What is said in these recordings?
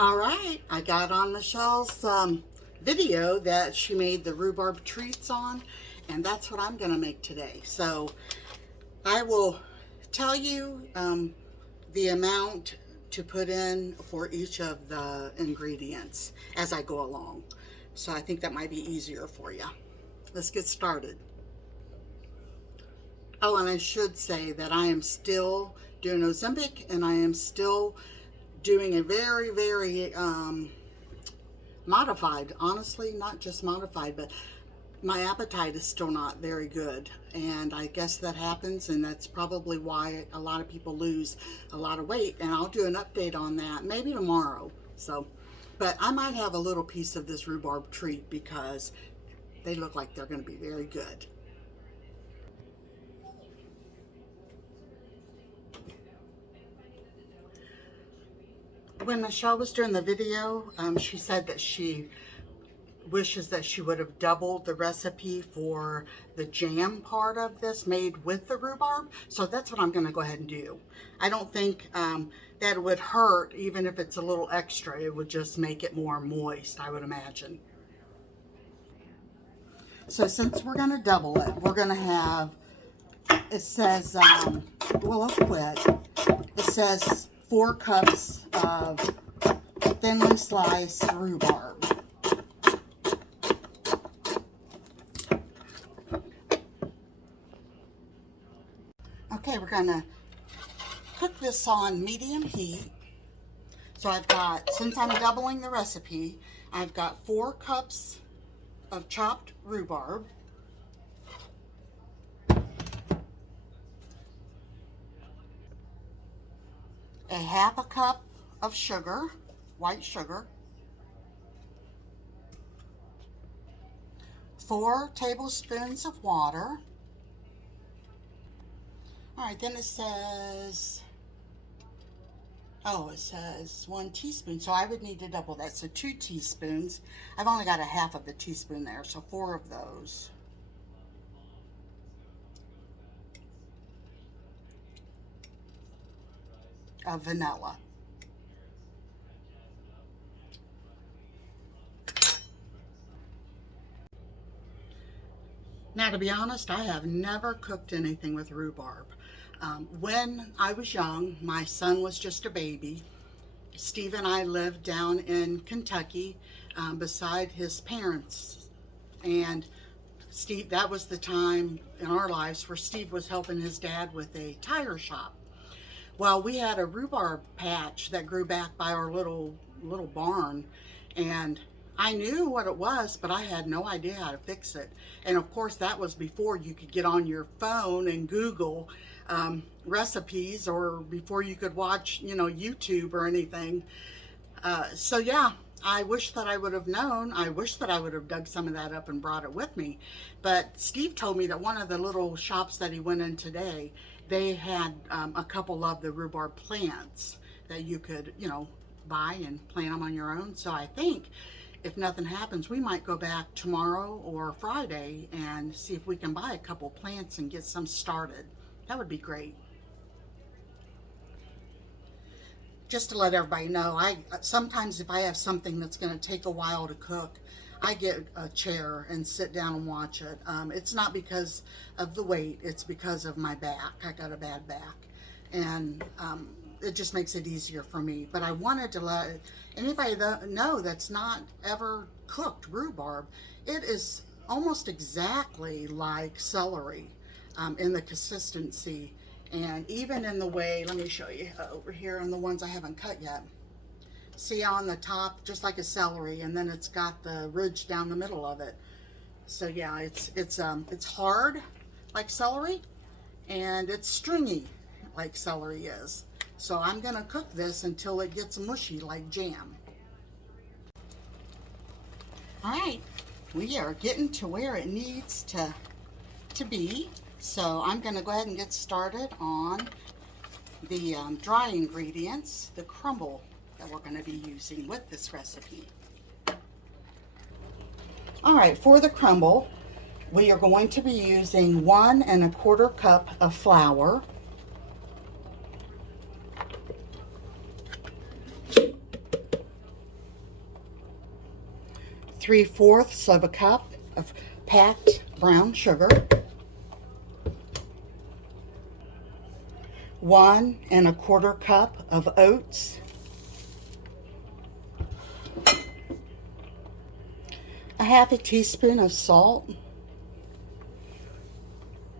All right, I got on Michelle's video that she made the rhubarb treats on, and that's what I'm going to make today. So I will tell you the amount to put in for each of the ingredients as I go along. So I think that might be easier for you. Let's get started. Oh, and I should say that I am still doing Ozempic, and I am still doing a very modified, honestly, not just modified, but my appetite is still not very good, and I guess that happens, and that's probably why a lot of people lose a lot of weight, and I'll do an update on that maybe tomorrow. So, but I might have a little piece of this rhubarb treat because they look like they're going to be very good. When Michelle was doing the video, she said that she wishes that she would have doubled the recipe for the jam part of this made with the rhubarb. So that's what I'm going to go ahead and do. I don't think that it would hurt, even if it's a little extra. It would just make it more moist, I would imagine. So since we're going to double it, we're going to have, it says, well, I'll quit. It says 4 cups of thinly sliced rhubarb. Okay, we're gonna cook this on medium heat. So I've got, since I'm doubling the recipe, I've got 4 cups of chopped rhubarb, a 1/2 cup of sugar, white sugar, 4 tablespoons of water. All right, then it says, it says 1 teaspoon, so I would need to double that, so 2 teaspoons. I've only got a 1/2 of the teaspoon there, so 4 of those. Of vanilla. Now, to be honest, I have never cooked anything with rhubarb. When I was young, my son was just a baby. Steve and I lived down in Kentucky beside his parents. And Steve, that was the time in our lives where Steve was helping his dad with a tire shop. Well, we had a rhubarb patch that grew back by our little barn, and I knew what it was, but I had no idea how to fix it. And of course, that was before you could get on your phone and Google recipes, or before you could watch, YouTube or anything. So yeah, I wish that I would have known. I wish that I would have dug some of that up and brought it with me. But Steve told me that one of the little shops that he went in today, they had a couple of the rhubarb plants that you could, buy and plant them on your own. So I think if nothing happens, we might go back tomorrow or Friday and see if we can buy a couple plants and get some started. That would be great. Just to let everybody know, sometimes if I have something that's going to take a while to cook, I get a chair and sit down and watch it. It's not because of the weight, it's because of my back. I got a bad back, and it just makes it easier for me. But I wanted to let anybody know that's not ever cooked rhubarb. It is almost exactly like celery in the consistency, and even in the way, let me show you over here on the ones I haven't cut yet. See on the top, just like a celery, and then it's got the ridge down the middle of it. So yeah, it's hard like celery, and it's stringy like celery is. So I'm gonna cook this until it gets mushy like jam. All right, we are getting to where it needs to be. So I'm gonna go ahead and get started on the dry ingredients, the crumble that we're gonna be using with this recipe. All right, for the crumble, we are going to be using 1 1/4 cup of flour, 3/4 of a cup of packed brown sugar, 1 1/4 cup of oats, a 1/2 teaspoon of salt,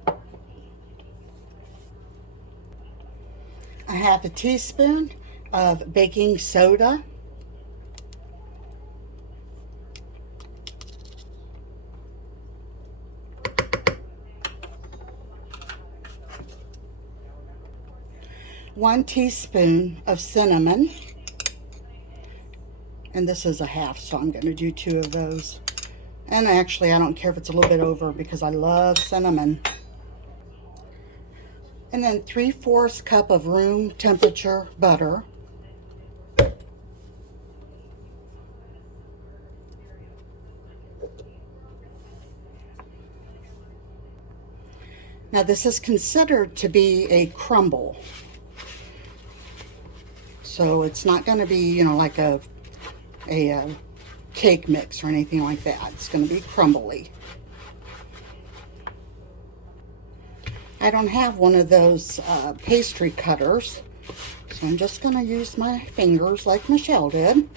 a 1/2 teaspoon of baking soda, one teaspoon of cinnamon, and this is a 1/2, so I'm going to do 2 of those. And actually, I don't care if it's a little bit over because I love cinnamon. And then 3/4 cup of room temperature butter. Now this is considered to be a crumble. So it's not going to be, you know, like a cake mix or anything like that. It's going to be crumbly. I don't have one of those pastry cutters, so I'm just going to use my fingers like Michelle did.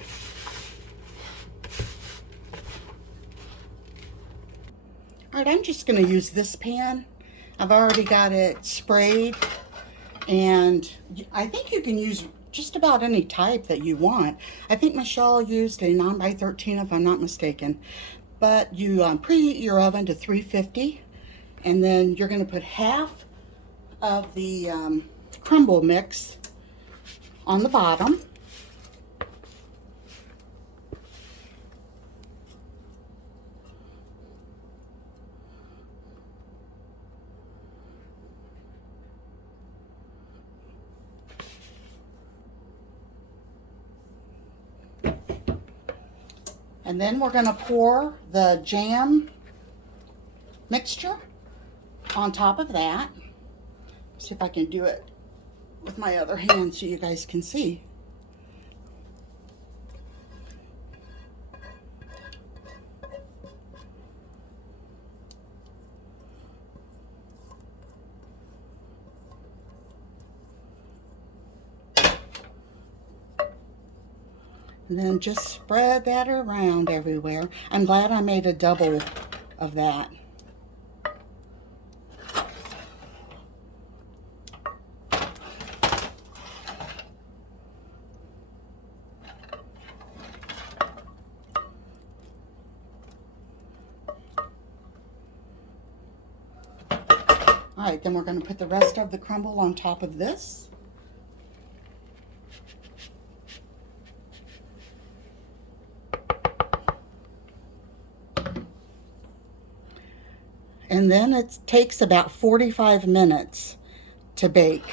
Alright, I'm just going to use this pan. I've already got it sprayed, and I think you can use just about any type that you want. I think Michelle used a 9x13 if I'm not mistaken. But you preheat your oven to 350, and then you're going to put 1/2 of the crumble mix on the bottom. And then we're going to pour the jam mixture on top of that. See if I can do it with my other hand so you guys can see. And then just spread that around everywhere. I'm glad I made a double of that. All right, then we're going to put the rest of the crumble on top of this. And then it takes about 45 minutes to bake.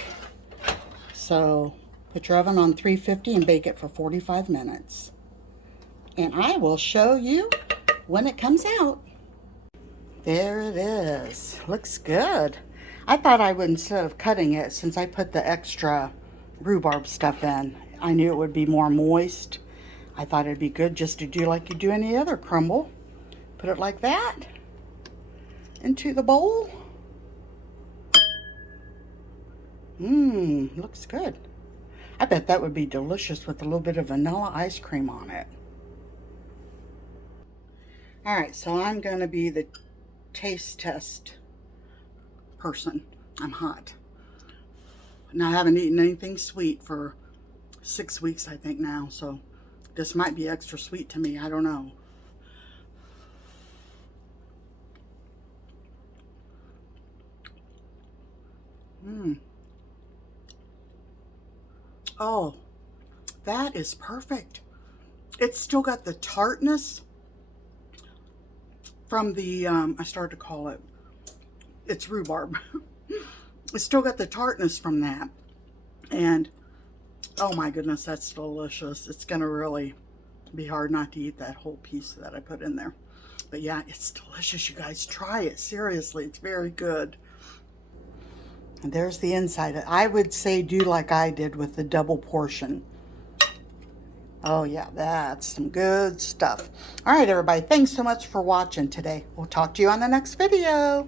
So put your oven on 350 and bake it for 45 minutes. And I will show you when it comes out. There it is. Looks good. I thought I would, instead of cutting it, since I put the extra rhubarb stuff in, I knew it would be more moist. I thought it'd be good just to do like you do any other crumble. Put it like that into the bowl. Looks good. I bet that would be delicious with a little bit of vanilla ice cream on it. All right, so I'm going to be the taste test person. I'm hot. Now, I haven't eaten anything sweet for 6 weeks, I think now, so this might be extra sweet to me. I don't know. Oh, that is perfect. It's still got the tartness from the, I started to call it, it's rhubarb. It's still got the tartness from that. And, oh my goodness, that's delicious. It's going to really be hard not to eat that whole piece that I put in there. But yeah, it's delicious, you guys. Try it. Seriously, it's very good. And there's the inside. I would say do like I did with the double portion. Oh yeah, that's some good stuff. All right, everybody, thanks so much for watching today. We'll talk to you on the next video.